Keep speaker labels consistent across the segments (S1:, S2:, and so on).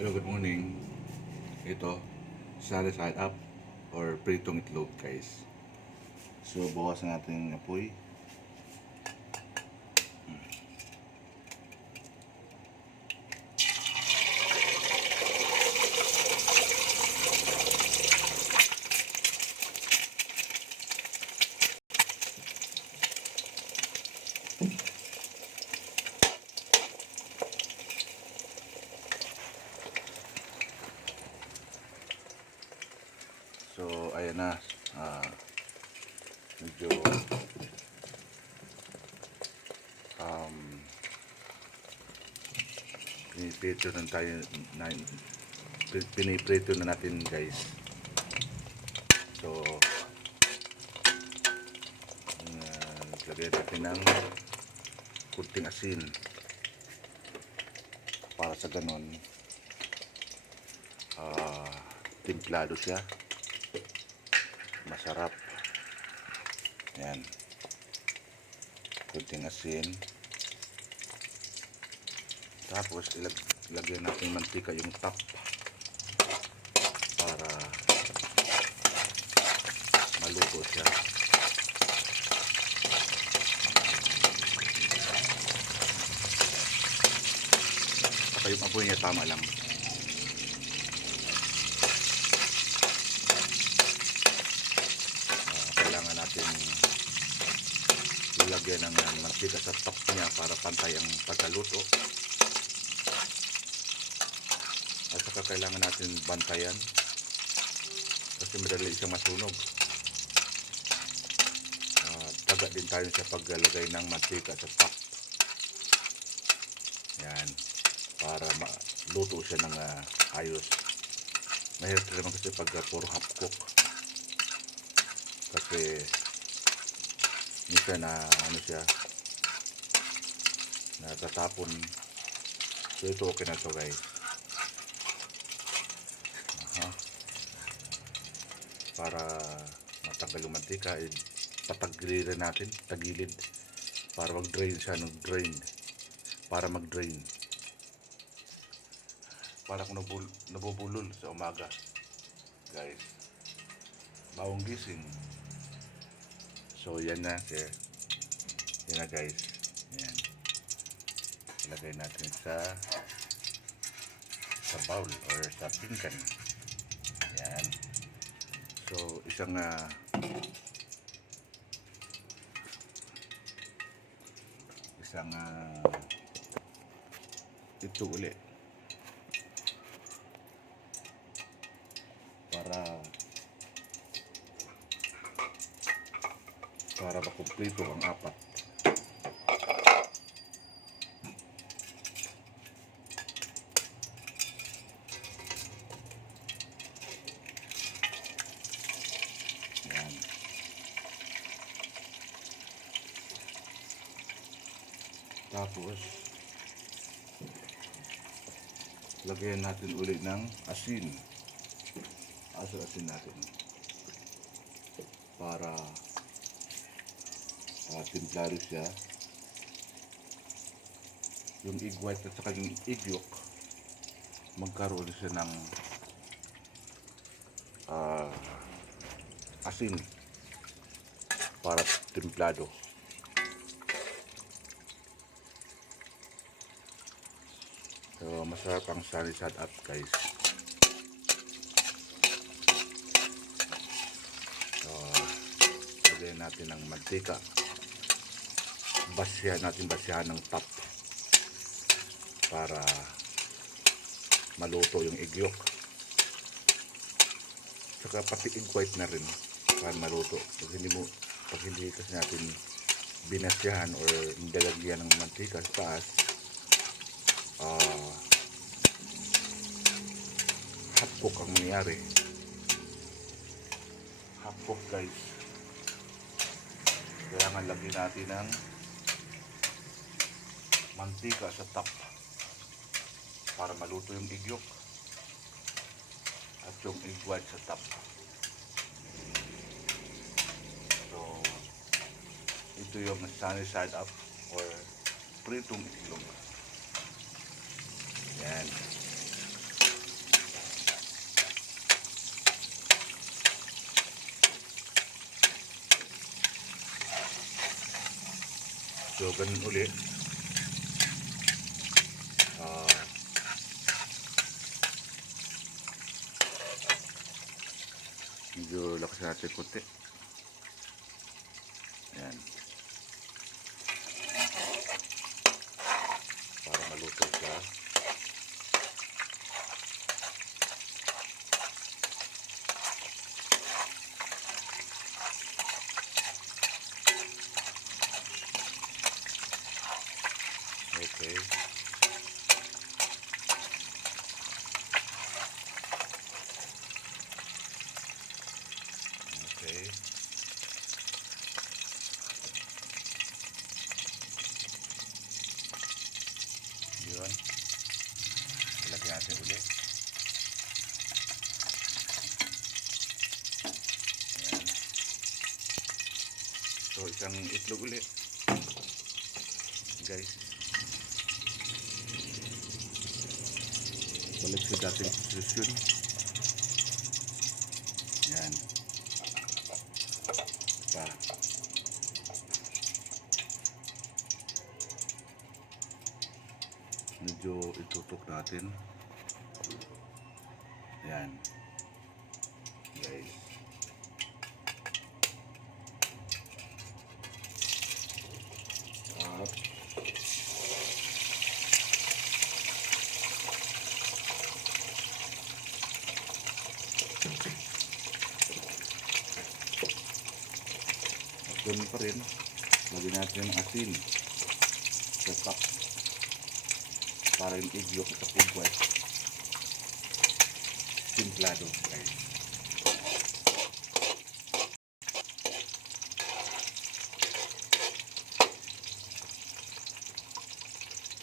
S1: Hello, good morning. Ito, sari side up or pritong itlog, guys. So, bawasan natin yung apoy. So, ayan na. Ah, medyo um, piniprito na tayo na, pi- piniprito na natin guys. So, uh, lagyan natin ng kunting asin para sa ganon ah timplado siya masarap. Yan kunting asin. Tapos ilag ilagyan natin mantika yung top para maluto siya. Saka yung apoy niya tama lang Ah, kailangan natin ilagyan ng ng mantika sa top niya para pantay ang pagkaluto. At saka kailangan natin bantayan kasi madali siyang masunog. Ah, taga din tayo sa paglalagay ng mantika sa top. Yan. Para maluto siya ng ah, ayos. Mahirap naman kasi pag ah, puro half cook. Kasi minsan na ano siya natatapon. So ito okay na to guys. Aha. para matanggal yung mantika eh, patagiliran natin tagilid. Para mag drain siya ng drain para mag drain para kung nabul- nabubulol sa umaga. Guys bawang gising so yan na sir. Yan na guys. Yan. Ilagay natin sa sa bowl or sa pinggan. Yan. So isang ah, isang ah, ito uli makumpleto ang apat. Tapos, lagyan natin uli ng asin. Aso asin natin. Para uh, timplado siya yung egg white at saka yung egg yolk magkaroon siya ng ah, asin para timplado so masarap ang sunny side up guys. So lagyan natin ng mantika basyahan natin basyahan ng top para maluto yung egg yolk saka pati egg white na rin para maluto. Pag hindi mo pag hindi kasi natin binasyahan or nilagyan ng mantika sa taas ah half cook ang mangyari half cook guys. Kailangan lagyan natin ng mantika sa top para maluto yung igyok at yung igwad sa top. So ito yung sunny side up or pritong itlog. Yan. So, ganun ulit. Medyo lakas natin konti. Ayan. Para maluto siya. Okay. Okay. Yun. Ilagyan natin uli. Ayan. So, isang itlog uli. Guys. Balik sa dating posisyon. Yan. Pa. Medyo itutok natin. Yan. Guys. Up. Ganun pa rin, lagyan natin ng asin sa top para yung egg yolk at simplado guys.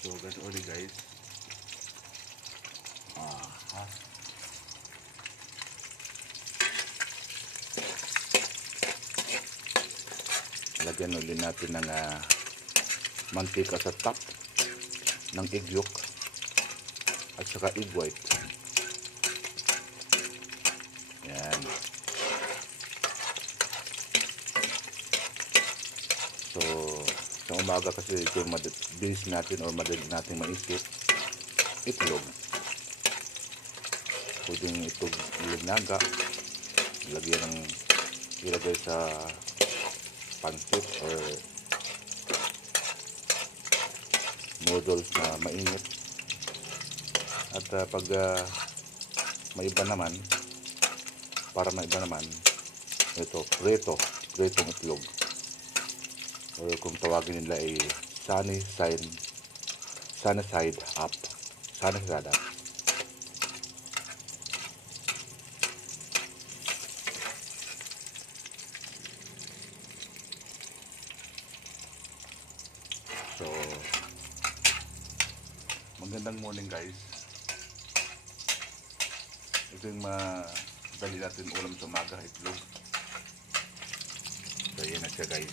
S1: So, ganun ulit guys. Ah, ha? Lagyan ulit natin ng ah, mantika sa top ng egg yolk at saka egg white. Yan. So, sa umaga kasi ito yung mad- bilis natin or madali natin maisip, itlog. Pwedeng itlog ilagnaga, lagyan ng ilagay sa pancit or noodles na mainit. At ah, pag ah, may iba naman, para may iba naman, ito, preto, pretong itlog. Or kung tawagin nila ay sunny side, sunny side up. Sunny side up. So, magandang morning guys. Ito yung madali natin ulam sa umaga, itlog. So, yan na siya guys.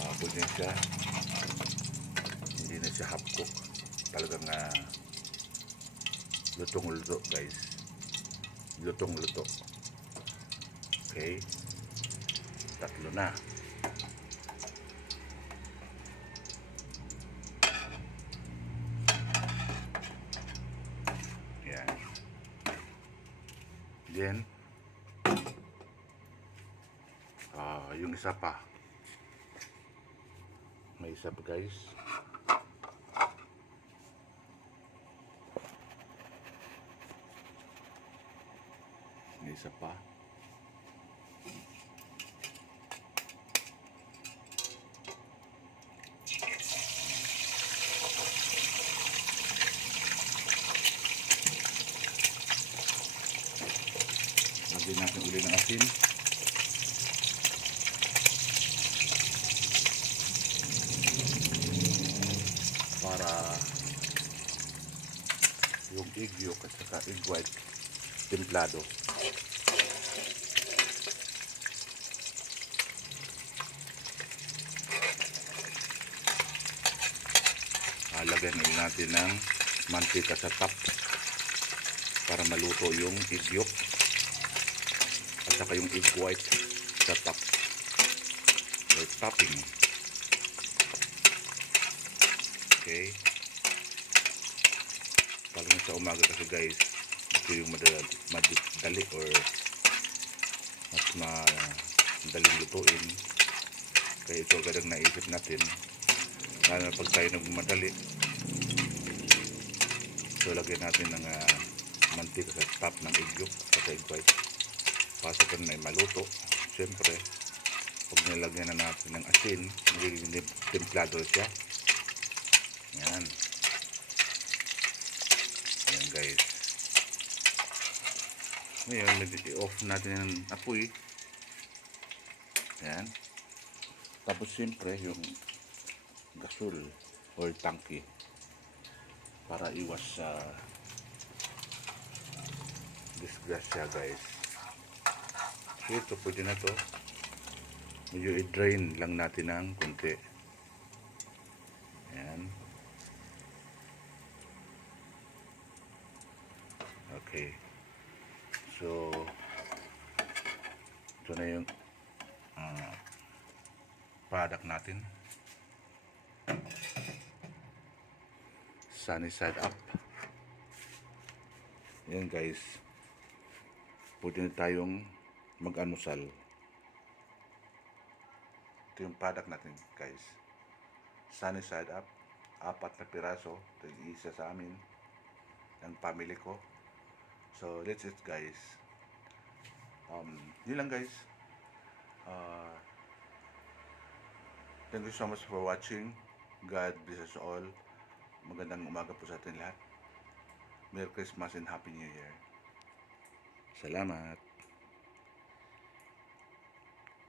S1: Uh, pwede na siya. Hindi na siya half cook. Talagang uh, lutong luto guys. Lutong luto. Okay. Tatlo na. Yan. Then, ah yung isa pa. May isa pa guys. May isa pa. Lagyan natin uli ng asin. Para yung egg yolk at saka egg white templado. Lagyan ulit natin ng mantika sa top para maluto yung egg yolk at saka yung egg white sa top or topping Okay. Lalo sa umaga kasi guys, ito yung madali, madali or mas madaling lutuin. Kaya ito agad ang naisip natin. Lalo na pag tayo nagmamadali. So lagyan natin ng ah, mantika sa top ng egg yolk sa egg white. Na may maluto. Siyempre, pag nilagyan na natin ng asin, magiging templado siya. Yan. Yan guys. Ngayon, i-off natin yung apoy. Yan. Tapos siyempre yung gasol or tangki para iwas sa disgrasya guys. Ito, pwede na to. Medyo i-drain lang natin ng kunti. Yan. Okay. So, ito na yung ah, product natin. Sunny side up. Yan guys. Pwede na tayong mag-anusal. Ito yung product natin guys. Sunny side up. Apat na piraso. Ito isa sa amin. Ng family ko. So, that's it guys. Um, yun lang guys. Uh, thank you so much for watching. God bless us all. Magandang umaga po sa atin lahat. Merry Christmas and Happy New Year. Salamat.